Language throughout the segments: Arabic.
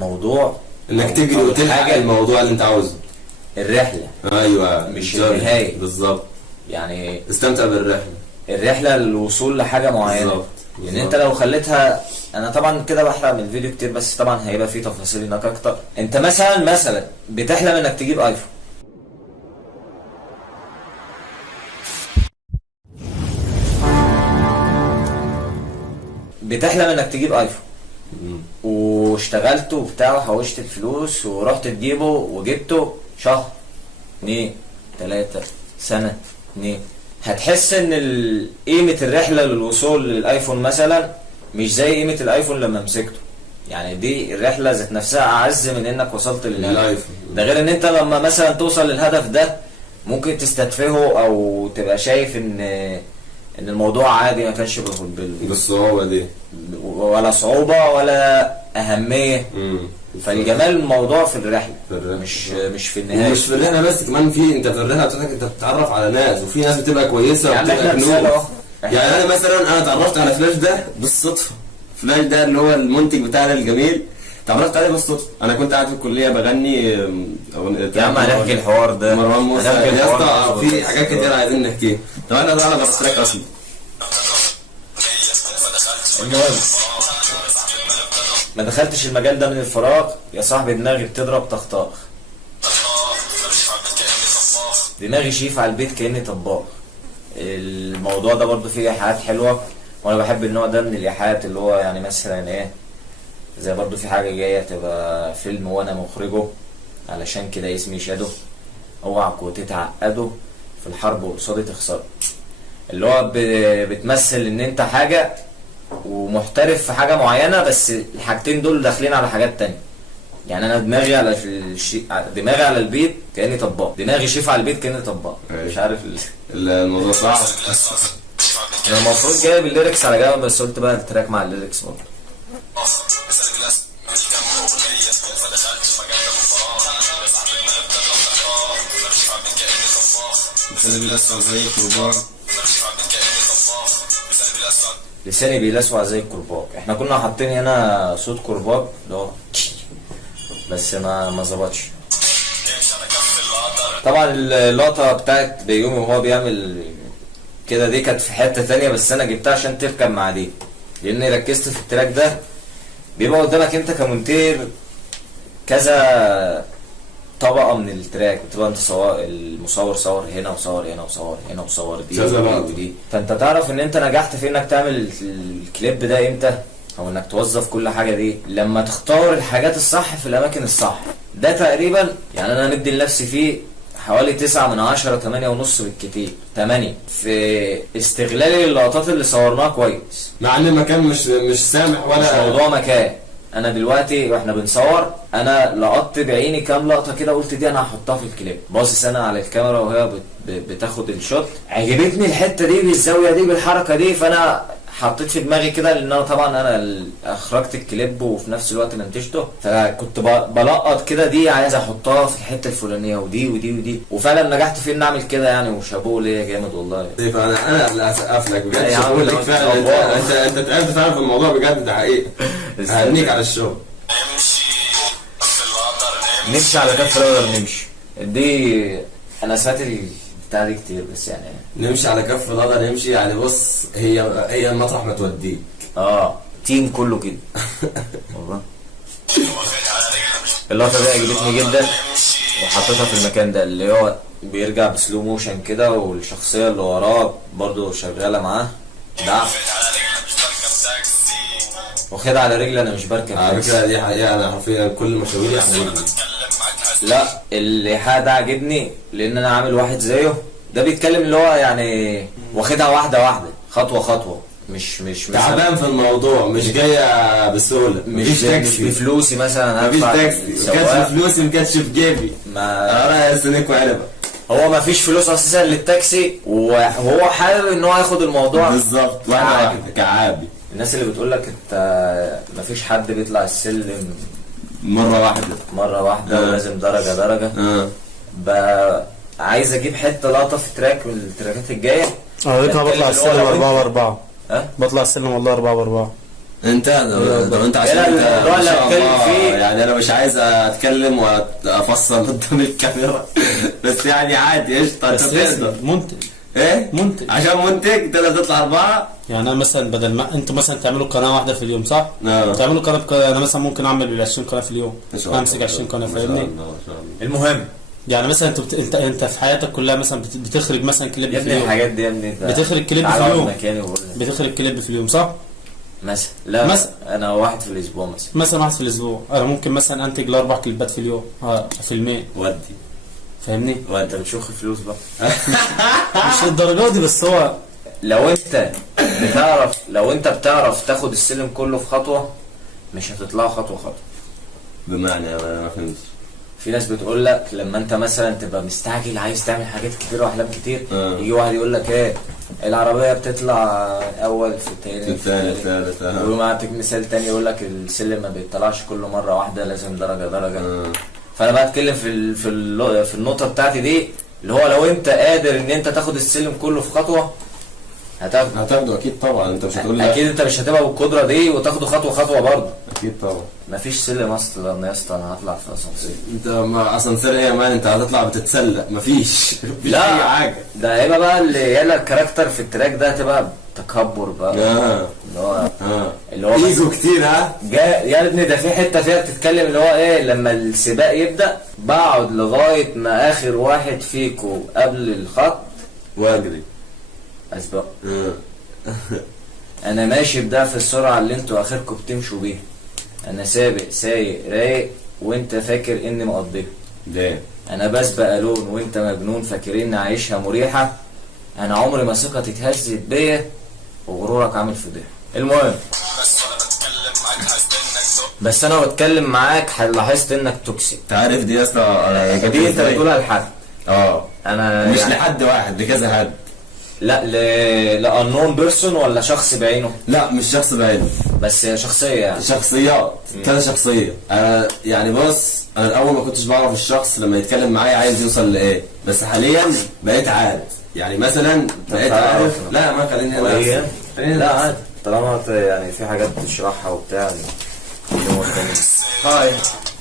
الموضوع انك تجري وتلحق الموضوع اللي انت عاوزه. الرحله ايوه مش النهايه بالظبط. يعني استمتع بالرحله، الرحله للوصول لحاجه معينه بالظبط. لان انت لو خليتها، انا طبعا كده بحرق من الفيديو كتير بس طبعا هيبقى فيه تفاصيل هناك اكتر. انت مثلا بتحلم انك تجيب ايفون، واشتغلت وبتاع وحوشت الفلوس ورحت تجيبه وجبته شهر 2 3 سنة 2، هتحس ان قيمة الرحلة للوصول للايفون مثلا مش زي قيمة الايفون لما مسكته. يعني دي الرحلة ذات نفسها اعز من انك وصلت للايفون. ده غير ان انت لما مثلا توصل للهدف ده ممكن تستتفهه او تبقى شايف ان الموضوع عادي، ما كانش بالصعوبة دي ولا صعوبة ولا أهمية. فالجمال الموضوع في الرحلة مش في النهاية. مش في الرحلة بس، كمان في انت في الرحلة بتاعتك انت بتتعرف على ناس، وفي ناس بتبقى كويسة يعني وبتبقى كنوز. يعني انا مثلا انا اتعرفت على فلاش ده بالصدفة. فلاش ده اللي هو المنتج بتاعنا الجميل، اتعرفت عليه بالصدفة. انا كنت قاعد في الكلية بغني يا عم هنحكي الحوار ده مروان موسى يا اسطى، في حاجات كتير عايزين نحكيها. طب انا جربت تراك اصلي. المهم ما دخلتش المجال ده من الفراغ يا صاحبي، دماغي بتضرب طخطاخ، دماغي شيف على البيت كأني طباخ. الموضوع ده برضو فيه ايحاءات حلوة، وانا بحب النوع ده من الايحاءات اللي هو يعني مثلا ايه، زي برضو في حاجة جاية تبقى فيلم وانا مخرجه، علشان كده اسمي شادو. اوعكوا تتعقدوا في الحرب وقصادي تخسروا، اللي هو بتمثل ان انت حاجة ومحترف في حاجة معينة، بس الحاجتين دول داخلين على حاجات تانية. يعني انا دماغي على دماغي على البيت كأني طباخ، دماغي شيف على البيت كأني طباخ. مش عارف الموضوع صعب. انا المفروض جايب الليركس على جنب، بس قلت بقى التراك مع الليركس برضه. لساني بيلسوع زي الكرباج. احنا كنا حاطين هنا صوت كرباج اللي هو بس ما ظبطش. طبعا اللقطه بتاعت بيومي وهو بيعمل كده دي كانت في حته تانية، بس انا جبتها عشان تركب مع دي، لاني ركزت في التراك ده. بيبقى قدامك انت كمونتير كذا طبقه من التراك، بتبقى انت المصور صور هنا وصور هنا وصور هنا وصور دي ودي، فانت تعرف ان انت نجحت في انك تعمل الكليب ده امتى، او انك توظف كل حاجه دي لما تختار الحاجات الصح في الاماكن الصح. ده تقريبا يعني انا مدي لنفسي فيه حوالي 9/10 8.5 بالكتير 8 في استغلالي للقطات اللي صورناها كويس، مع ان المكان مش سامح ولا مش موضوع مكان. انا دلوقتي واحنا بنصور انا لقطت بعيني كام لقطه كده، قلت دي انا هحطها في الكليب. باصص انا على الكاميرا وهي بتاخد الشوت، عجبتني الحته دي بالزاويه دي بالحركه دي، فانا حطيت في دماغي كده، لان انا طبعا انا اخرجت الكليب وفي نفس الوقت منتجته، فكنت بلقط كده دي عايز احطها في الحته الفلانيه ودي ودي ودي، وفعلا نجحت في ان اعمل كده يعني، وشابوه ليا جامد والله. طيب انا اللي هسقف لك بجد، شابوه ليك فعلا. انت تعبت فعلا في الموضوع بجد، ده حقيقي. هنيك على الشغل. نمشي على كف الأقدر نمشي دي، انا سمعت البتاع دي كتير، بس يعني نمشي على كف القدر نمشي. يعني بص، هي المطرح ما توديك. تيم كله كده. والله اللقطه دي عجبتني جدا وحطيتها في المكان ده، اللي هو بيرجع بسلو موشن كده، والشخصيه اللي وراه برضو شغاله معاه دعم، واخدها على رجلي. انا مش بركب على فكره دي حقيقه، انا حرفيا كل مشاويري على رجلي. لا الايحاء ده عاجبني لان انا عامل واحد زيه، ده بيتكلم اللي هو يعني واخدها واحده واحده خطوه خطوه، مش تعبان في الموضوع، مش جايه بسهوله. مش تاكسي بفلوسي مثلا، مفيش تاكسي، ما كانش بفلوسي، ما كانش في جيبي، انا سنك وعنبه. هو ما فيش فلوس اساسا للتاكسي، وهو حابب ان هو ياخد الموضوع بالظبط واحده كعابي. الناس اللي بتقول لك انت ما فيش حد بيطلع السلم مره واحده ولازم درجه درجه. بقى عايز اجيب حته لقطه في تراك من التراكات الجايه. انا بطلع السلم 4 ب4. بطلع السلم والله 4 ب4. انت لو انت عشان لا، انت الموضوع ما اللي شاء هتكلم الله فيه- يعني انا مش عايز اتكلم وافصل قدام الكاميرا بس يعني عادي قشطه انت بس تقدر. لازم منتج. ايه؟ منتج. عشان منتج تقدر تطلع 4. يعني انا مثلا بدل ما انتوا مثلا تعملوا قناه واحده في اليوم صح؟ نعم. تعملوا قناه انا مثلا ممكن اعمل 20 قناه في اليوم. ما شاء الله. امسك 20 قناه ما شاء فاهمني؟ الله، ما شاء الله. المهم يعني مثلا انت في حياتك كلها مثلا بتخرج مثلا كليب يا في ابني اليوم. الحاجات دي يا ابني انت بتخرج كليب تعال في اقعد اليوم. مكاني وقول لي. بتخرج كليب في اليوم صح؟ مثلا لا مثلا. انا واحد في الاسبوع مثلا. مثلا واحد في الاسبوع، انا ممكن مثلا انتج ل4 كليبات في اليوم، فيلمين ودي فاهمني؟ وانت بتشوف فلوس بقى. مش للدرجه دي بس هو لو انت بتعرف تاخد السلم كله في خطوه مش هتطلعه خطوه خطوه. بمعنى ما فهمتش. في ناس بتقول لك لما انت مثلا تبقى مستعجل عايز تعمل حاجات كتير واحلام كتير، يجي واحد يقول لك ايه العربيه بتطلع اول في التاني في الثالث ومعك مثال تاني يقول لك السلم ما بيطلعش كل مره واحده لازم درجه درجه. فانا بقى اتكلم في النقطه بتاعتي دي اللي هو لو انت قادر ان انت تاخد السلم كله في خطوه هتاخده اكيد طبعا، انت مش هتقول لا. اكيد انت مش هتبقى بالقدره دي وتاخده خطوه خطوه برضه. اكيد طبعا. مفيش سلم اصلا يا اسطى انا هطلع في اسانسير. انت ما اسانسير ايه يا مان؟ انت هتطلع بتتسلق مفيش لا اي حاجه. ده هيبقى بقى اللي يلا الكاركتر في التراك ده هتبقى تكبر بقى. اللي هو ايجو كتير ها. يا ابني ده في حته فيها بتتكلم اللي هو ايه لما السباق يبدا بقعد لغايه ما اخر واحد فيكو قبل الخط واجري اسبق. انا ماشي بضعف السرعه اللي انتوا اخركم بتمشوا بيها. انا سابق سايق رايق وانت فاكر اني مقضيها. ليه؟ انا بسبق الون وانت مجنون فاكرين عايشها مريحه. انا عمري ما ثقتي اتهزت بيا وغرورك عامل فضيحه. المهم بس انا بتكلم معاك لاحظت انك توكسيك. انت عارف دي يا اسطى دي انت بتقولها لحد. انا مش يعني لحد واحد، لكذا حد. لا لانون بيرسون ولا شخص بعينه؟ لا مش شخص بعينه بس شخصيه يعني. شخصيات كذا شخصيه. انا يعني بص، انا الاول ما كنتش بعرف الشخص لما يتكلم معايا عايز يوصل لايه، بس حاليا بقيت عارف. يعني مثلا بقيت عارف. لا ما خليني انا لا عادي طالما يعني في حاجات تشرحها وبتاع. هاي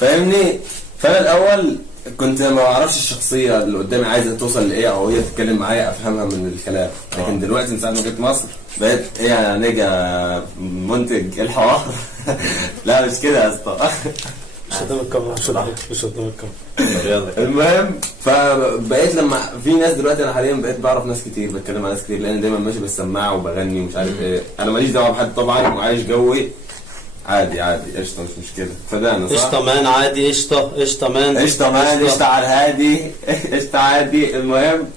فاهمني. فانا الاول كنت ما اعرفش الشخصيه اللي قدامي عايزه توصل لايه او هي تتكلم معايا افهمها من الكلام. لكن دلوقتي من ساعه ما جيت مصر بقيت ايه يا نيجا منتج الحوار. لا مش كده يا اسطى. مش قدام الكاميرا، مش قدام الكاميرا. المهم فبقيت لما في ناس دلوقتي، انا حاليا بقيت بعرف ناس كتير، بتكلم مع ناس كتير لان دايما ماشي بالسماعه وبغني ومش عارف ايه. انا ماليش دعوه بحد طبعا وعايش جوي عادي قشطه مش مشكله. فدانا صح؟ قشطه مان عادي. قشطه مان قشطه على الهادي. قشطه عادي. المهم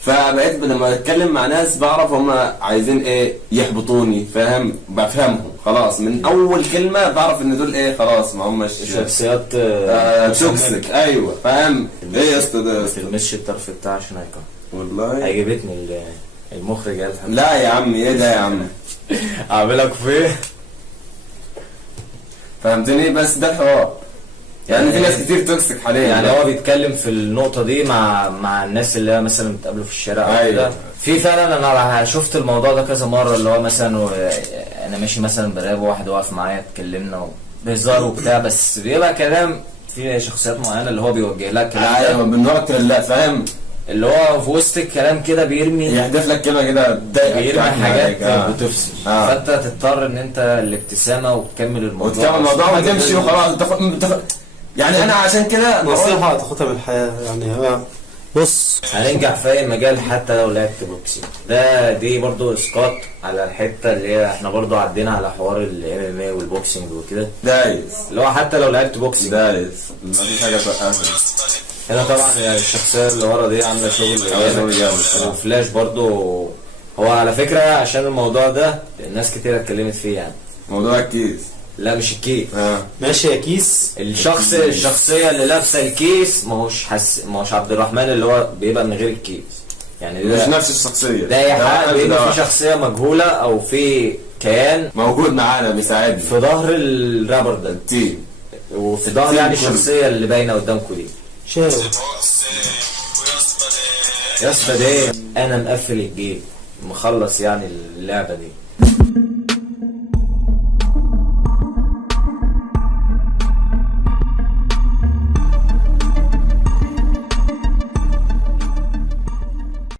فبقيت لما اتكلم مع ناس بعرف هم عايزين ايه يحبطوني، فاهم؟ بفهمهم خلاص من اول كلمه، بعرف ان دول ايه خلاص ما همش شخصيات توكسيك. ايوه فاهم. ايه يا اسطى ده؟ تلمسش الطرف بتاع عشان هيكون والله عجبتني المخرج قال لا يا عم ايه ده يا عم. اعملك فيه فهمتني؟ بس ده الحوار. يعني في ناس كتير توكسيك حاليا. يعني هو بيتكلم في النقطة دي مع الناس اللي هي مثلا بتقابله في الشارع او أيوة. كده. في فعلا انا شفت الموضوع ده كذا مرة اللي هو مثلا انا ماشي مثلا براب واحد واقف معايا اتكلمنا بهزار وبتاع بس بيبقى كلام في شخصيات معينة اللي هو بيوجه لها كلام. ايوه من نوع التريلات فاهم؟ اللي هو في وسط الكلام كده بيرمي يحدف لك كلمه كده بيرمي حاجات بتفصل. آه. فانت تضطر ان انت الابتسامة وتكمل الموضوع وتكمل الموضوع وتمشي وخلاص. يعني انا عشان كده نصيحه تاخدها من الحياه يعني. بص هننجح في اي مجال حتى لو لعبت بوكسينج. دي برضو اسقاط على الحته اللي هي احنا برضو عدينا على حوار الام ام والبوكسينج وكده. دايس اللي هو حتى لو لعبت بوكسينج دايس مفيش حاجه توقفها. هنا طبعا يعني الشخصيه اللي ورا دي عامله شغل جامد. وفلاش برضو هو على فكره عشان الموضوع ده ناس كتير اتكلمت فيه يعني. موضوع الكيس. لا مش الكيس. ماشي يا كيس. الشخصيه اللي لابسه الكيس ما هوش عبد الرحمن اللي هو بيبقى من غير الكيس يعني. مش نفس الشخصيه. ده يا حاجه بيبقى في شخصيه مجهوله او في كيان موجود معانا بيساعدني في ظهر الرابر ده تيم. وفي ظهر يعني الشخصيه اللي باينه قدامكم دي. شاو يا اسطى ده انا مقفل الجيم مخلص يعني اللعبه دي.